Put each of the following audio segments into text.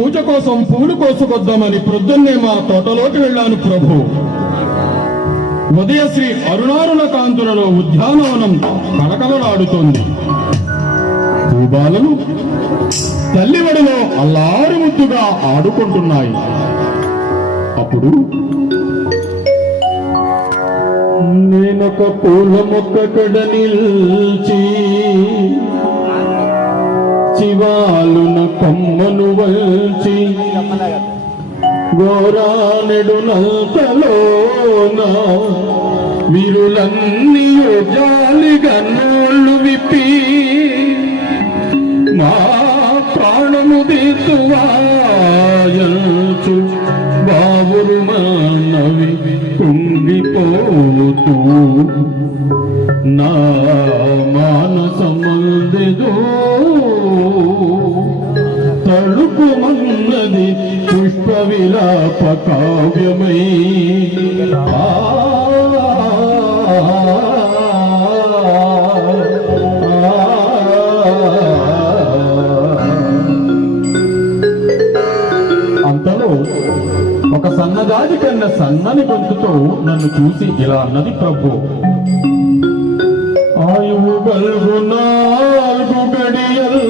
పూజ కోసం పూలు కోసుకొద్దామని ప్రొద్దున్నే మా తోటలోకి వెళ్ళాను ప్రభు. ఉదయశ్రీ అరుణారుణ కాంతులలో ఉద్యానవనం కళకళలాడుతోంది. పూబాలను తల్లివడిలో అల్లారు ముద్దుగా ఆడుకుంటున్నాయి. అప్పుడు నేనొక పూల మొక్క కడ నిల్చి చివాలున కొమ్మను వల్చి గోరానెడు నంతలోన విరులన్నీ జాలిగా నోళ్ళు విప్పి మా ప్రాణము దీతువాయల్చు బావురు మానవి కుంగిపోతూ నా మానసమందెదో తడుపుమన్నది పుష్ప విలాప కావ్యమై. అంతలో ఒక సన్నజాజి కన్నా సన్నని గొంతుతో నన్ను చూసి ఇలా అన్నది ప్రభు. ఆయువు గల్గు 4 గడియలు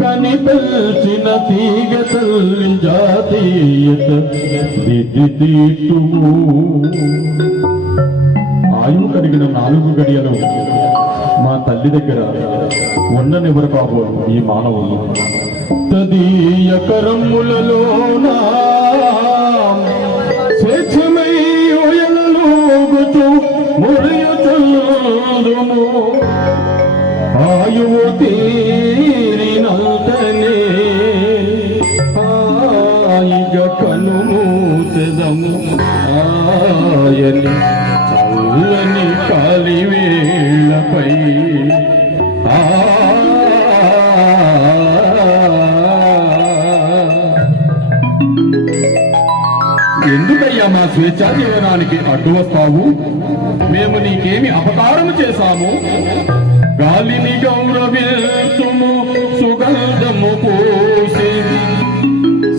కనిపెల్చిన తీగ తల్లి జాతీయత దిద్దితీటుము. ఆయువు కలిగిన 4 గడియలు మా తల్లి దగ్గర ఉండనివ్వరు కాబోలు ఈ మానవులు. తదీయ కరములలోన స్వేచ్ఛమై ఉయలలోగుచు మురయుచుందుము. ఆయువు తీరినంతనే హాయిగ కనుమూసెదము ఆయని చల్లని కాలివేళపై. ఎందుకయ్యా మా స్వేచ్ఛా జీవనానికి అడ్డు వస్తావు? మేము నీకేమి అపకారము చేశాము? గాలిని గౌరవిల్తుము సుగంధము పూసి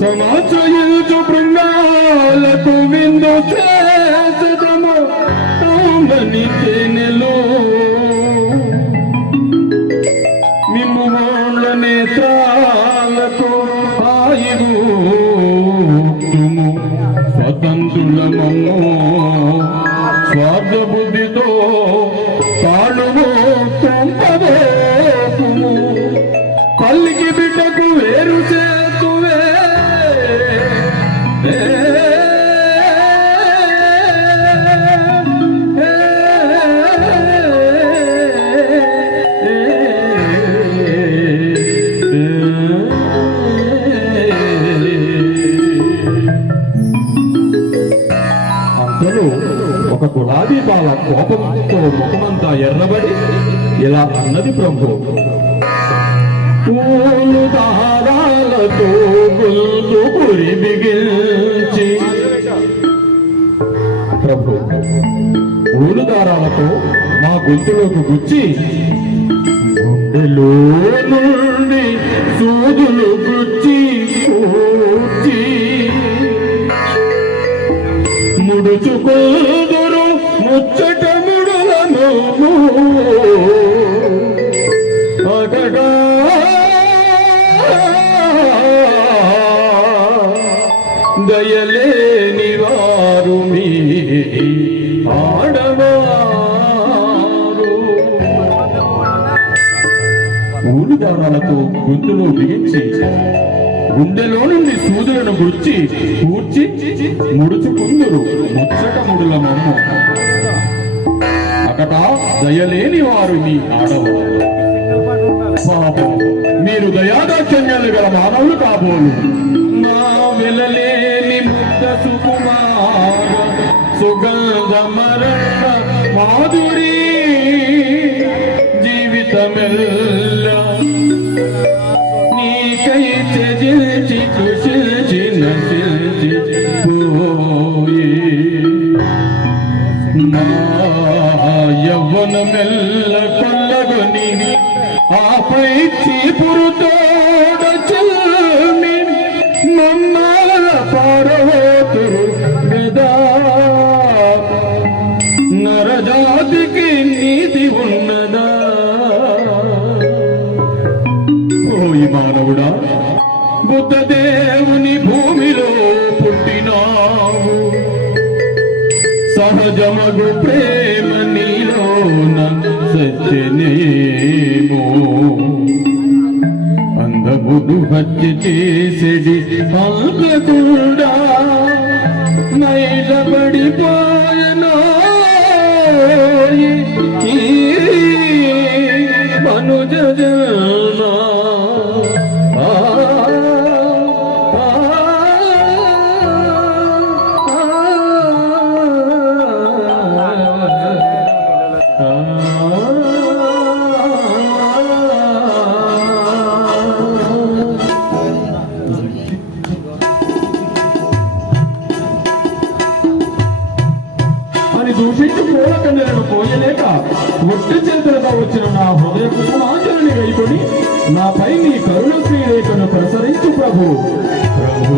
సమాచయించు బృంగాలకు విందు చేసదము మని తేనెలో మిమ్ము మోళ్ళ నేత్రాలకు ఆయుగుము స్వతంత్రులమము స్వార్థ బుద్ధితో తాళును తుంపదోకుము. పల్లికి బిడ్డకు వేరు చేతువే అంతలో ఒక గులాబీ బాల కోపంతో ముఖమంతా ఎర్రబడి ఇలా అన్నది ప్రభు. పూలు దారాలతో గొంతు పురి బిగించి ప్రభు పూలు దారాలతో మా గొంతులోకి గుచ్చి గుండెలో నుండి సూదులు గుచ్చి కూర్చి ముడుచుకోదురు ముచ్చట ముడులను అగగా దయలేని వారు మీ ఆడవారు. ఊరు దారాలతో గొంతులో బిగించి గుండెలో నుండి సూదులను గుర్చి కూర్చి ముడుచుకుందురు ముచ్చట ముడుల మమ్ము అకట దయలేని వారు మీ ఆడవారు. పాపం మీరు దయాదాక్షణ్యాలు గల మానవులు కాబోలు. మా వెలలేని ముద్ద సుకుమార సుగంధ మరణ మాధురి జీవితమెల్ల నీకై త్యజించి కృషించి నశించి పోయి నా యవ్వనమెల్ల కొల్లగొని ఆపై చీపురుతోడ చెల్మి సహజమగు ప్రేమ నీలోన సత్యనేమో అందమును హత్య చేసెడి పల్కకుండా నైలబడిపోయనో ఈ మనుజ జన్మ. దూషించి పూల కన్నెలను పోయలేక ఒట్టి చేతులతో వచ్చిన నా హృదయ కుసుమాంజలిని గైకొని నాపై నీ కరుణ శ్రీరేఖను ప్రసరించు ప్రభు. ప్రభు